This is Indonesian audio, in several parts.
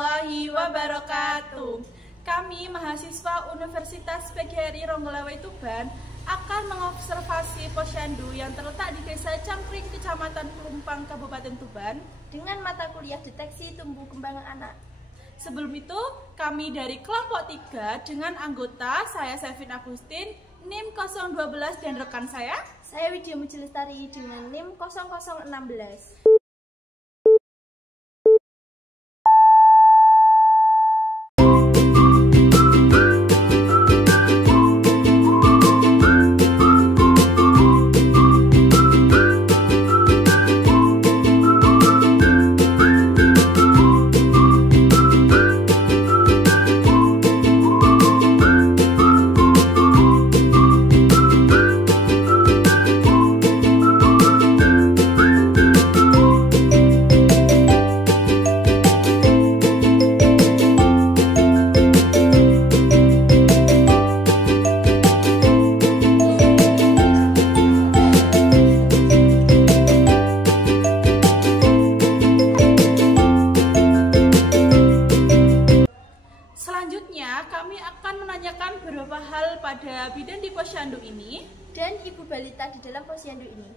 warahmatullahi wabarakatuh. Kami mahasiswa Universitas PGRI Ronggolawe Tuban akan mengobservasi posyandu yang terletak di Desa Cangkring, Kecamatan Pelumpang, Kabupaten Tuban dengan mata kuliah deteksi tumbuh kembang anak. Sebelum itu, kami dari kelompok 3 dengan anggota saya Sevin Agustin, NIM 012 dan rekan saya Widya Mujilestari dengan NIM 0016. Selanjutnya, kami akan menanyakan beberapa hal pada bidan di posyandu ini Dan ibu balita di dalam posyandu ini.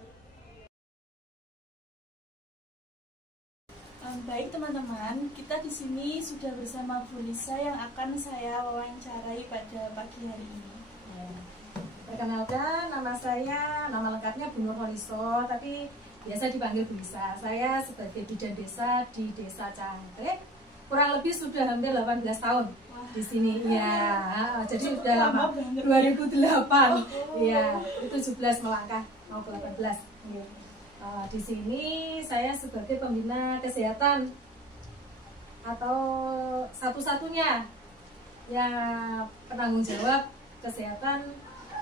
Baik teman-teman, kita di sini sudah bersama Bu Lisa yang akan saya wawancarai pada pagi hari ini. Perkenalkan, nama lengkapnya Bu Nurholiso, tapi biasa dipanggil Bu Lisa. Saya sebagai bidan desa di Desa Cangkring, kurang lebih sudah hampir 18 tahun di sini. Ya, jadi sudah lama. 2008. Ya, itu 17 melangkah mau ke 18. Di sini saya sebagai pembina kesehatan atau satu-satunya yang penanggung jawab kesehatan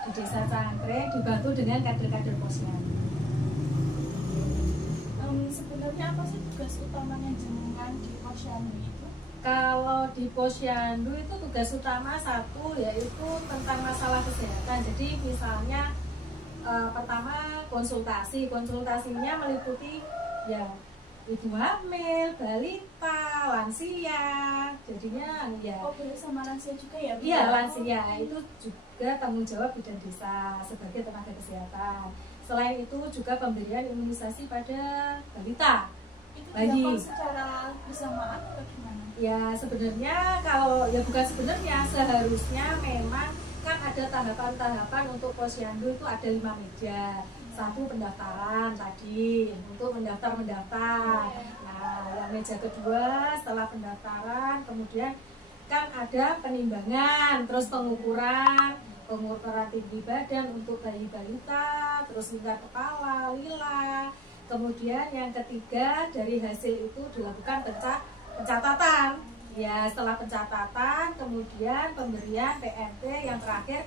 di Desa Cangkring, dibantu dengan kader-kader posyandu. Sebenarnya apa sih tugas utamanya jenengan di posyandu itu? Kalau di posyandu itu tugas utama satu yaitu tentang masalah kesehatan. Jadi misalnya pertama konsultasinya meliputi ya ibu hamil, balita, lansia. Jadinya ya boleh sama lansia juga ya? Iya, lansia itu juga tanggung jawab bidan desa sebagai tenaga kesehatan. Selain itu juga pemberian imunisasi pada balita. Itu bayi. dilakukan secara bersamaan atau gimana? Ya sebenarnya kalau ya bukan sebenarnya, seharusnya memang kan ada tahapan-tahapan untuk posyandu itu ada 5 meja. Satu pendaftaran tadi untuk mendaftar. Nah, yang meja kedua setelah pendaftaran kemudian kan ada penimbangan, terus pengukuran tinggi badan untuk bayi balita, terus lingkar kepala, lila. Kemudian yang ketiga dari hasil itu dilakukan pencatatan. Ya, setelah pencatatan kemudian pemberian PNT, yang terakhir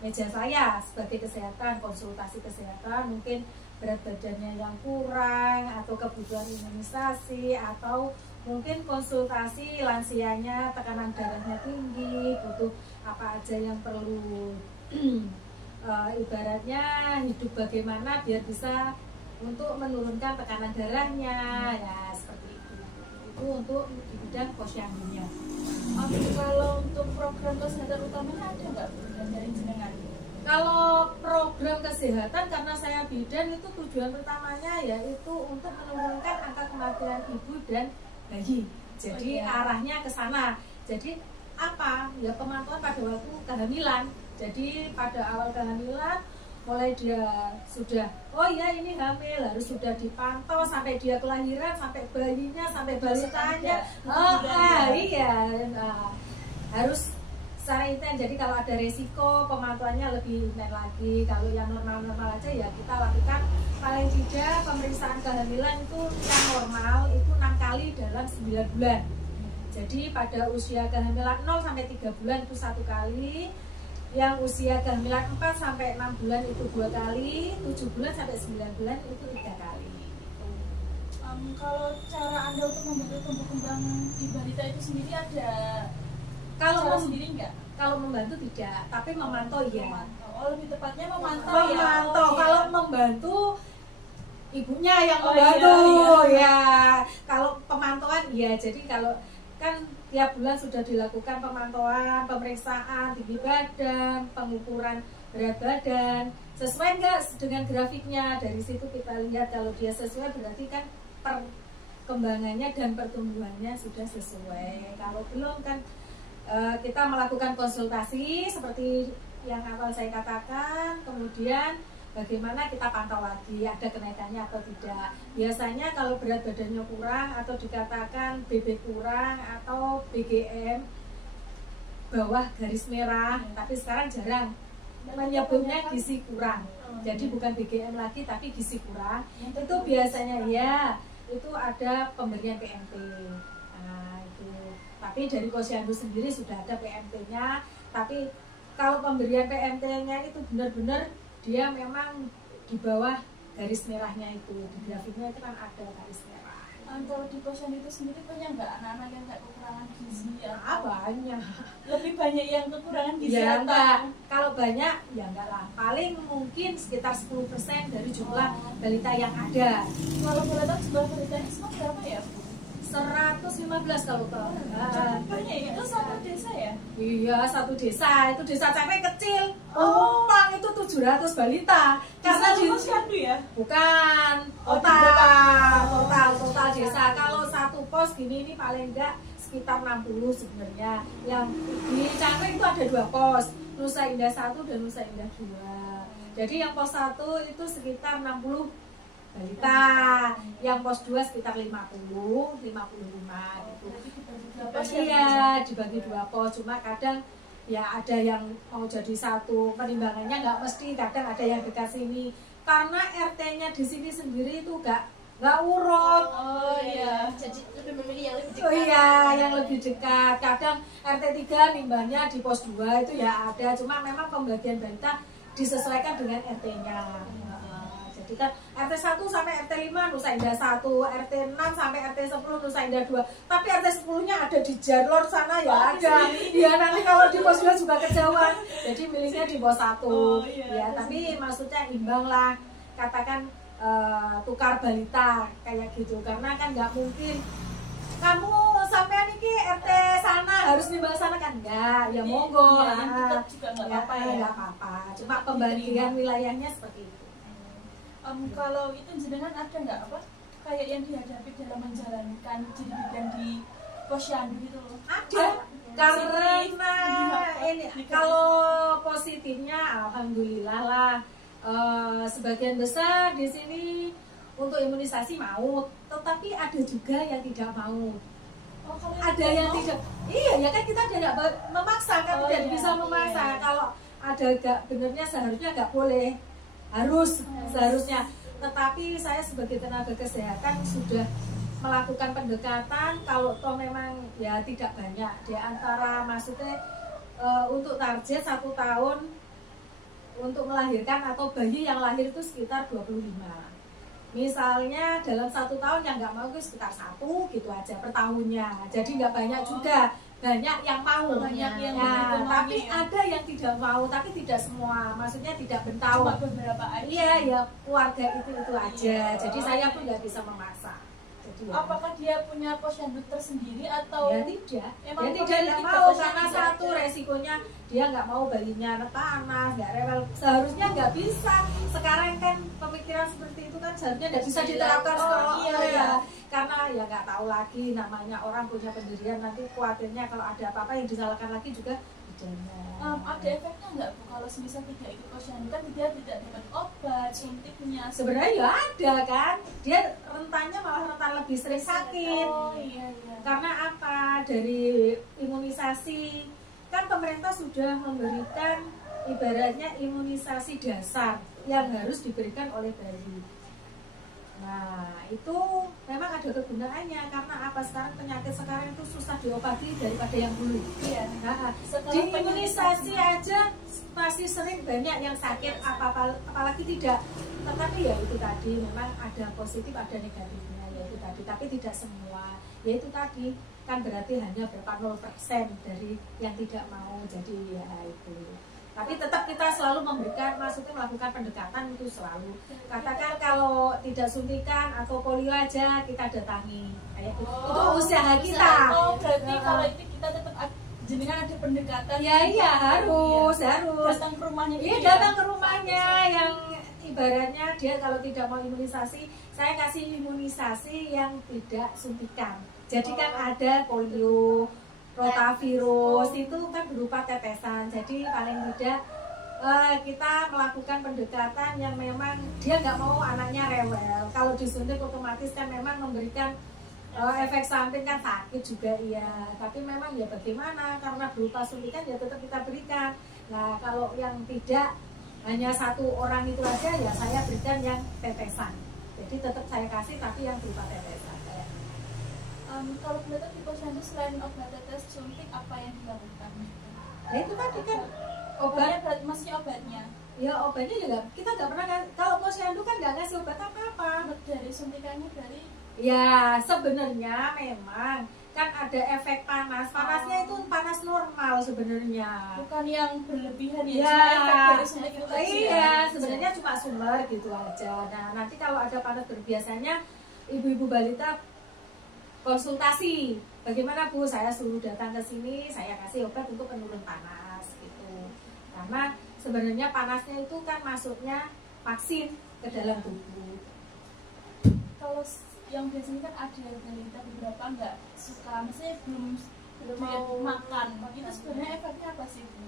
meja saya sebagai kesehatan, konsultasi kesehatan, mungkin berat badannya yang kurang atau kebutuhan imunisasi atau mungkin konsultasi lansianya tekanan darahnya tinggi, butuh apa aja yang perlu ibaratnya hidup bagaimana biar bisa untuk menurunkan tekanan darahnya, ya seperti itu. Itu untuk di bidang posyandunya. Kalau untuk program kesehatan utamanya ada nggak dari jenengan? Kalau program kesehatan, karena saya bidan, itu tujuan utamanya yaitu untuk menurunkan angka kematian ibu dan bayi. Jadi arahnya ke sana. Jadi apa? Ya pemantauan pada waktu kehamilan. Jadi pada awal kehamilan mulai dia sudah ini hamil, harus sudah dipantau sampai dia kelahiran, sampai bayinya, sampai balitanya. Harus secara intens. Jadi kalau ada resiko pemantauannya lebih intens lagi. Kalau yang normal-normal aja ya kita lakukan paling tidak pemeriksaan kehamilan itu yang normal itu 6 kali dalam 9 bulan. Jadi pada usia kehamilan 0 sampai 3 bulan itu 1 kali. Yang usia kehamilan 4 sampai 6 bulan itu 2 kali, 7 bulan sampai 9 bulan itu 3 kali. Kalau cara Anda untuk membentuk tumbuh kembang di balita itu sendiri ada Kalau sendiri nggak? Kalau membantu tidak, tapi memantau ya. Lebih tepatnya memantau ya. Kalau membantu ibunya yang membantu ya. Kalau pemantauan ya, jadi kalau kan tiap bulan sudah dilakukan pemantauan, pemeriksaan tinggi badan, pengukuran berat badan, sesuai nggak dengan grafiknya. Dari situ kita lihat kalau dia sesuai berarti kan perkembangannya dan pertumbuhannya sudah sesuai. Kalau belum kan kita melakukan konsultasi seperti yang awal saya katakan, kemudian bagaimana kita pantau lagi ada kenaikannya atau tidak. Biasanya kalau berat badannya kurang atau dikatakan BB kurang atau BGM bawah garis merah, tapi sekarang jarang menyebutnya gizi kurang. Jadi bukan BGM lagi tapi gizi kurang. Itu biasanya ya itu ada pemberian PMT. Nah, itu. Tapi dari Posyandu sendiri sudah ada PMT-nya, tapi kalau pemberian PMT-nya itu benar-benar dia memang di bawah garis merahnya itu. Di grafiknya itu kan ada garis merah. Kalau di Posyandu itu sendiri punya nggak anak-anak yang nggak kekurangan gizi ya? Banyak. Lebih banyak yang kekurangan gizi Ya atau? enggak, kalau banyak ya enggak lah. Paling mungkin sekitar 10% dari jumlah balita yang ada. Kalau boleh tahu jumlah balitanya semua berapa ya, Bu? 115 kalau tahu. Banyak ya? Itu satu desa ya? Iya, satu desa. Itu desa Cakwe kecil. Oh. Tumpang itu 700 balita. Karena di Posyandu ya? bukan Oh, total desa. Kalau satu pos gini ini paling enggak sekitar 60 sebenarnya. Yang di Cakwe itu ada 2 pos, Nusa Indah 1 dan Nusa Indah 2. Jadi yang pos 1 itu sekitar 60 balita, yang pos 2 sekitar 55 gitu. Iya, dibagi 2 pos. Cuma kadang ya ada yang mau jadi satu, penimbangannya nggak mesti, kadang ada yang dekat sini. Karena RT-nya di sini sendiri itu nggak urut. Oh iya. Jadi lebih memilih yang lebih Oh dekat. iya, yang lebih dekat. Kadang RT 3 nimbangnya di pos 2 itu ya ada. Cuma memang pembagian balita disesuaikan dengan RT-nya. Jadi kan RT 1 sampai RT 5 Nusa Indah 1, RT 6 sampai RT 10 Nusa Indah 2. Tapi RT 10-nya ada di Jalur sana ya ada. Ya nanti kalau di pos 2 juga kejauhan. Jadi milihnya di pos 1. Ya, tapi maksudnya imbang lah. Katakan tukar balita kayak gitu, karena kan nggak mungkin kamu sampai niki RT sana harus nimbang sana kan enggak, ya monggo yang dekat juga nggak apa-apa ya. nggak apa-apa, cuma pembagian wilayahnya seperti itu. Kalau itu jenengan ada nggak apa kayak yang dihadapi dalam menjalankan jadi bidan di Posyandu gitu loh? Ada, karena ini kalau positifnya alhamdulillah lah. Sebagian besar di sini untuk imunisasi mau, tetapi ada juga yang tidak mau. Oh, kalau Ada yang tidak, iya ya kan kita tidak memaksa kan, tidak bisa memaksa. Kalau ada benernya seharusnya nggak boleh, harus seharusnya. Tetapi saya sebagai tenaga kesehatan sudah melakukan pendekatan. Kalau toh memang ya tidak banyak di antara maksudnya untuk target 1 tahun untuk melahirkan atau bayi yang lahir itu sekitar 25. Misalnya dalam 1 tahun yang nggak mau itu sekitar 1 gitu aja per tahunnya. Jadi nggak banyak juga, banyak yang mau. Banyak yang ya, tapi ada yang tidak mau, tapi tidak semua. Maksudnya tidak bertahun. Cuma beberapa aja. Iya, ya keluarga itu aja. Jadi saya pun nggak bisa memaksa. Jadi, ya. Apakah dia punya Posyandu tersendiri atau Ya tidak, Emang dia Posyandu tidak tidak mau Posyandu karena tidak satu ada. resikonya dia nggak mau bayinya panas, nggak rewel. Seharusnya nggak bisa. Sekarang kan pemikiran seperti itu kan seharusnya nggak bisa diterapkan. iya. Karena ya nggak tahu lagi, namanya orang punya pendirian, nanti khawatirnya kalau ada apa-apa yang disalahkan lagi juga pidana. ada efeknya nggak Bu kalau semisal tidak ikut Posyandu kan dia tidak dapat obat suntiknya? Sebenarnya ya ada kan, dia rentannya malah rentan lebih sering sakit. Oh iya. Karena apa? Dari imunisasi kan pemerintah sudah memberikan ibaratnya imunisasi dasar yang harus diberikan oleh bayi. Nah itu memang ada kegunaannya, karena apa? Sekarang penyakit sekarang itu susah diobati daripada yang dulu. Iya. Nah, Setelah di imunisasi aja masih sering banyak yang sakit, apalagi tidak. Tetapi ya itu tadi memang ada positif ada negatifnya, yaitu tadi. Tapi tidak semua, yaitu tadi kan berarti hanya berapa 0% dari yang tidak mau. Jadi ya itu Tapi tetap kita selalu memberikan, maksudnya melakukan pendekatan itu selalu. Katakan kalau tidak suntikan atau polio aja kita datangi. Kayak gitu. Itu usaha kita. Oh, berarti kalau itu kita tetap jenengan ada pendekatan. Ya iya harus. Datang ke rumahnya. Iya datang ke rumahnya yang ibaratnya dia kalau tidak mau imunisasi, saya kasih imunisasi yang tidak suntikan. Jadi kan ada polio, rotavirus itu kan berupa tetesan. Jadi paling tidak kita melakukan pendekatan yang memang dia nggak mau anaknya rewel. Kalau disuntik otomatis kan memang memberikan efek samping kan sakit juga iya. Tapi memang ya bagaimana karena berupa suntikan ya tetap kita berikan. Nah kalau yang tidak hanya satu orang itu aja ya saya berikan yang tetesan. Jadi tetap saya kasih tapi yang berupa tetesan. Kalau betul di posyandu selain obat tetes suntik apa yang dilakukan? Nah itu tadi kan obatnya masih obatnya. Ya obatnya juga kita nggak pernah kalau posyandu kan nggak ngasih obat apa-apa. Dari suntikannya dari? Ya sebenarnya memang kan ada efek panas. Panasnya itu panas normal sebenarnya. Bukan yang berlebihan ya. Ya, efek dari suntik itu iya sebenarnya cuma sumber gitu aja. Nah nanti kalau ada panas berbiasanya ibu-ibu balita konsultasi, bagaimana Bu, saya suruh datang ke sini, saya kasih obat untuk penurun panas gitu. Karena sebenarnya panasnya itu kan masuknya vaksin ke dalam tubuh. Kalau yang biasanya kan ada balita beberapa nggak suka, maksudnya belum mau makan. Itu sebenarnya efeknya apa sih Bu?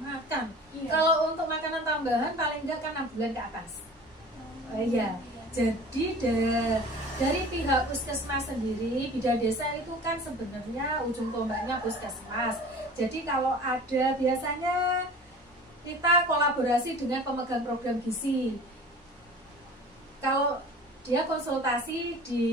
Makan. Iya. Kalau untuk makanan tambahan paling enggak kan 6 bulan ke atas. Iya. Jadi dari pihak puskesmas sendiri, bidan desa itu kan sebenarnya ujung tombaknya puskesmas. Jadi kalau ada biasanya kita kolaborasi dengan pemegang program gizi. Kalau dia konsultasi di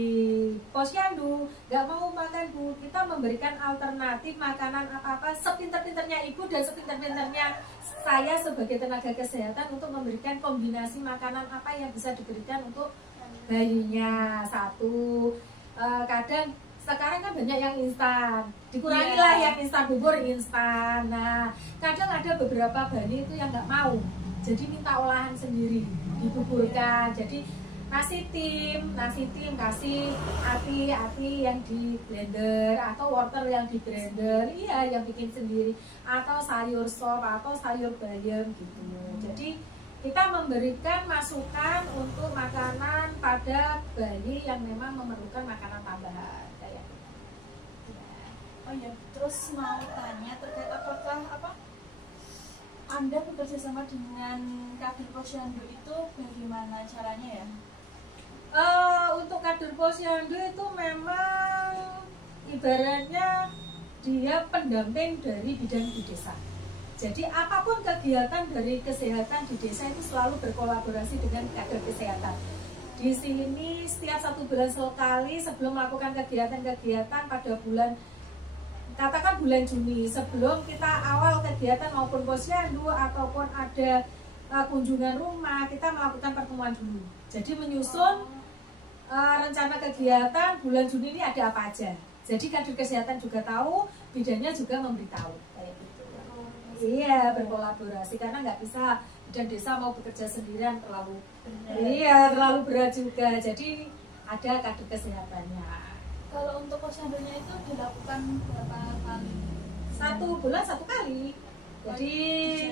posyandu, nggak mau makan Bu, kita memberikan alternatif makanan apa-apa sepinter-pinternya ibu dan sepinter-pinternya saya sebagai tenaga kesehatan untuk memberikan kombinasi makanan apa yang bisa diberikan untuk bayinya. Satu, kadang sekarang kan banyak yang instan, dikurangilah yang instan bubur instan. Nah kadang ada beberapa bayi itu yang nggak mau, jadi minta olahan sendiri dibuburkan. Jadi nasi tim kasih ati yang di blender atau wortel yang di blender, iya yang bikin sendiri, atau sayur sop atau sayur bayam gitu. Jadi kita memberikan masukan untuk makanan pada bayi yang memang memerlukan makanan tambahan kayak gitu. Oh ya, terus mau tanya terkait apakah Anda bekerja sama dengan Kadir Posyandu itu bagaimana caranya ya? Untuk kader posyandu itu memang ibaratnya dia pendamping dari bidan di desa. Jadi apapun kegiatan dari kesehatan di desa itu selalu berkolaborasi dengan kader kesehatan. Di sini setiap 1 bulan sekali sebelum melakukan kegiatan-kegiatan pada bulan, katakan bulan Juni, sebelum kita awal kegiatan maupun posyandu ataupun ada kunjungan rumah, kita melakukan pertemuan dulu. Jadi menyusun rencana kegiatan bulan Juni ini ada apa aja. Jadi kader kesehatan juga tahu, bidannya juga memberitahu kayak gitu. Iya, berkolaborasi karena nggak bisa bidan desa mau bekerja sendirian terlalu berat juga. Jadi ada kader kesehatannya. Kalau untuk posyandunya itu dilakukan berapa kali? 1 bulan 1 kali. Jadi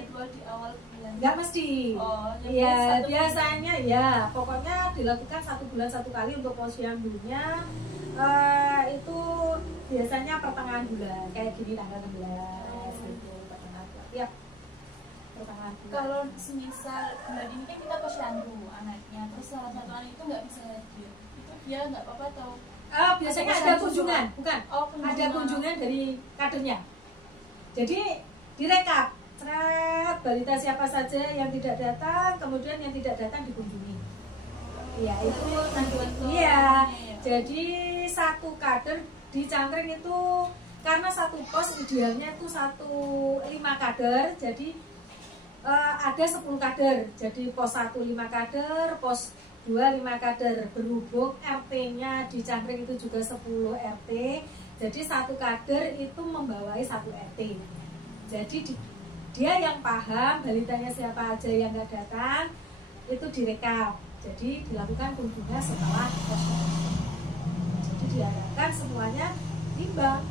jadwal di awal bulan. Nggak mesti. Iya, biasanya ya pokoknya dilakukan 1 bulan 1 kali untuk posyandunya. Itu biasanya pertengahan bulan kayak gini tanggal 16 gitu, pertengahan bulan. Ya, pertengahan bulan. Kalau semisal bulan ini kan kita posyandu anaknya, terus salah satu anak itu nggak bisa hadir, itu dia nggak apa-apa atau? Biasanya ada kunjungan, bukan? Ada kunjungan dari kadernya. Jadi direkap, balita siapa saja yang tidak datang, kemudian yang tidak datang dikunjungi. Iya, itu nanti. Iya. Jadi 1 kader di Cangkring itu karena 1 pos idealnya itu 5 kader, jadi ada 10 kader. Jadi pos 1 5 kader, pos 2 5 kader. Berhubung RT-nya di Cangkring itu juga 10 RT, jadi 1 kader itu membawai 1 RT. Jadi dia yang paham balitanya siapa aja yang nggak datang itu direkam, jadi dilakukan kunjungan setelah posyandu. Jadi diharapkan semuanya imbang.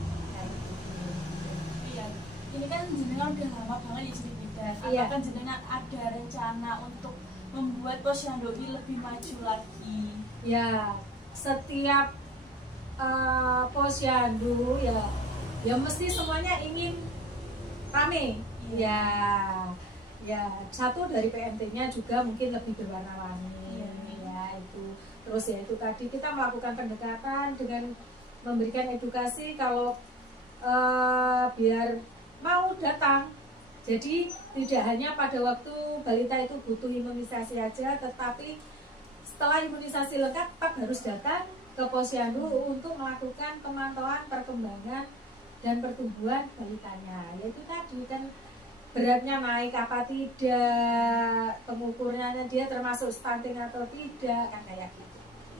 Iya, ini kan jenengan udah lama banget di sini bidan. Iya. Apakah jenengan ada rencana untuk membuat posyandu ini lebih maju lagi? Ya, setiap posyandu ya mesti semuanya ingin rame. Ya, ya satu dari PMT-nya juga mungkin lebih berwarna-warni. Ya itu. Terus ya itu tadi kita melakukan pendekatan dengan memberikan edukasi kalau biar mau datang. Jadi tidak hanya pada waktu balita itu butuh imunisasi aja, tetapi setelah imunisasi lengkap tetap harus datang ke posyandu untuk melakukan pemantauan perkembangan dan pertumbuhan balitanya. Yaitu tadi kan beratnya naik apa tidak, pengukurannya dia termasuk stunting atau tidak, kan kayak gitu.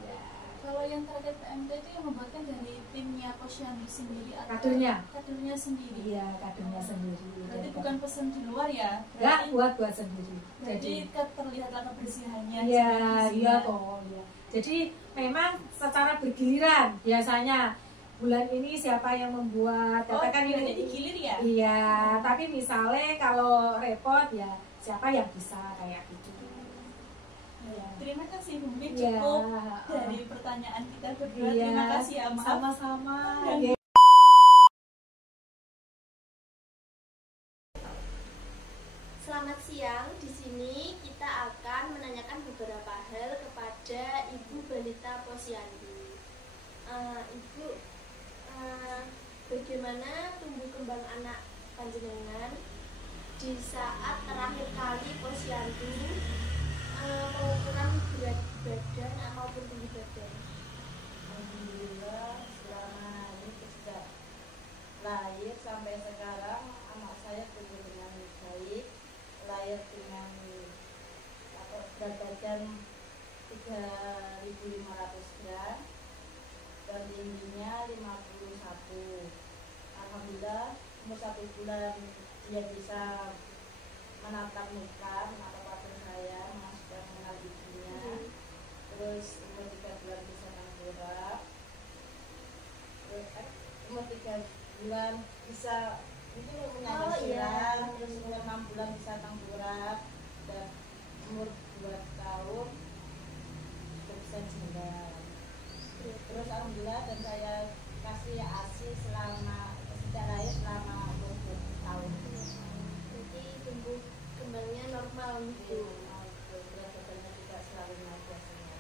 Ya. Kalau yang terkait PMT itu yang membuatkan dari timnya posyandu sendiri atau kadernya sendiri? Iya, kadernya sendiri. Berarti bukan pesan di luar ya? Enggak, buat sendiri. Jadi terlihatlah kebersihannya. Iya, iya toh. Ya. Jadi memang secara bergiliran biasanya bulan ini siapa yang membuat, katakan ini digilir ya? Iya, tapi misalnya kalau repot ya siapa yang bisa kayak gitu. Ya. Terima kasih, mungkin cukup dari pertanyaan kita berdua. Iya, terima kasih ya, maaf. Sama-sama. Selamat siang. Di sini kita akan menanyakan beberapa hal kepada Ibu Balita Posyandu. Ibu, bagaimana tumbuh kembang anak panjenengan di saat terakhir kali posyandu pengukuran berat badan maupun tinggi badan? Alhamdulillah selama ini sejak lahir sampai sekarang anak saya tumbuh dengan baik, lahir dengan berat badan 3.500 gram dan tingginya 51. Alhamdulillah umur 1 bulan dia bisa menatap muka, menatap wajah saya, sudah mengenal ibunya. Terus umur 3 bulan bisa tengkurap. Umur 3 bulan bisa mungkin menyanyi silang, terus umur 6 bulan bisa tengkurap, dan umur 2 tahun bisa jenggal. Terus alhamdulillah dan saya kasih ASI selama sejak lahir selama 20 tahun. Jadi tumbuh kembangnya normal gitu. Berat badannya tidak selalu naik biasanya.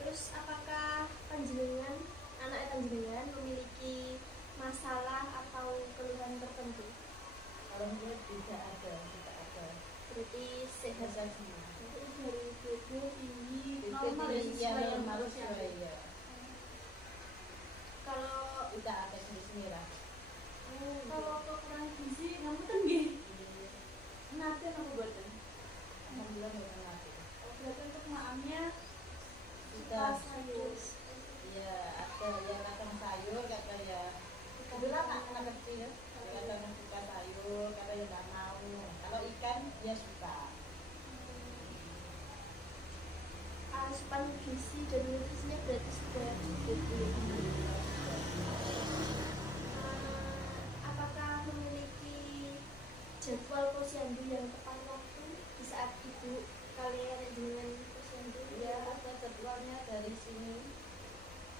Terus apakah anak panjenengan memiliki masalah atau keluhan tertentu? Kalau menurut tidak ada. Berarti sehat semua. Dari tubuh ini Normal ya, normal sesuai. ya. Kalau Tidak ada sendiri lah. Kalau kekurangan gizi, kamu tuh nggih. Nanti aku buatin. Alhamdulillah nggak mati. Berarti untuk maamnya Kita sayur. ya ada yang makan sayur, kata ya. Kebetulan anak kecil, kadang suka sayur, kadang yang nggak mau. Kalau ikan dia suka. asupan gizi dan nutrisinya berarti sudah cukup ya. Apakah memiliki jadwal posyandu yang tepat waktu di saat ibu kalian dengan posyandu? Ya ada jadwalnya dari sini,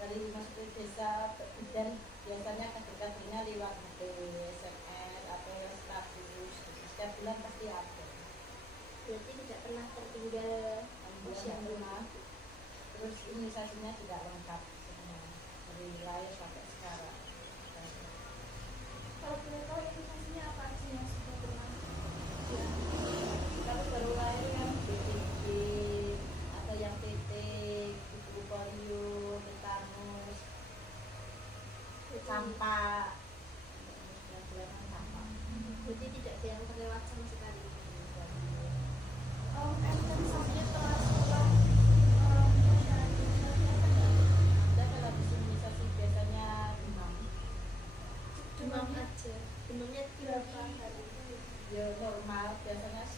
dari masuk desa dan biasanya kader-kadernya lewat SMS atau status setiap bulan pasti ada. Berarti tidak pernah tertinggal posyandu. Terus imunisasinya tidak lengkap semua dari lahir sampai sekarang. Kalau boleh tahu imunisasinya apa aja yang sudah pernah? Ya, kalau baru lahir kan BCG, ada yang TT, flu polio, tetanus, campak, yang kelihatan campak. Berarti tidak ada yang terlewat sama sekali. Imunisasinya setelah Dan kalau habis imunisasi biasanya demam. Demam aja. demamnya berapa hari? Ya normal, biasanya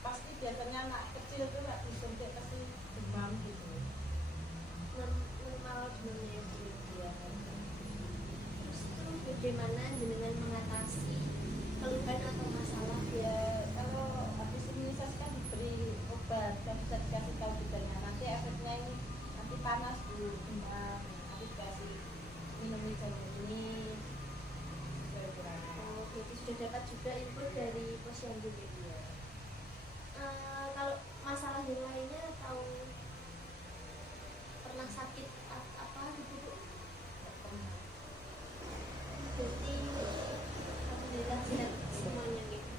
pasti biasanya anak kecil tuh nggak disuntik pasti demam gitu. Normal demamnya itu. Ya. Terus itu bagaimana dengan mengatasi keluhan atau masalah? Ya kalau habis imunisasi kan diberi obat yang bisa dikasih tahu juga, nanti efeknya ini nanti panas dulu demam, nanti dikasih minum ini. Oh, jadi sudah dapat juga input dari posyandu ya. Kalau masalah yang lainnya tahu pernah sakit apa gitu Bu? Berarti alhamdulillah sehat semuanya gitu.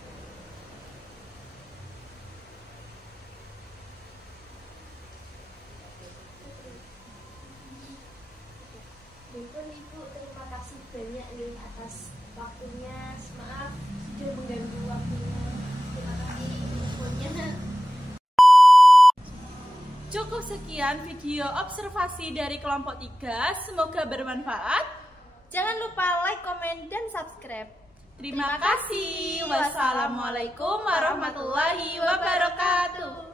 Baiklah Ibu, terima kasih banyak nih atas waktunya. Maaf sudah mengganggu waktunya. Terima kasih infonya. Cukup sekian video observasi dari kelompok 3, semoga bermanfaat. Jangan lupa like, komen, dan subscribe. Terima kasih. Wassalamualaikum warahmatullahi wabarakatuh.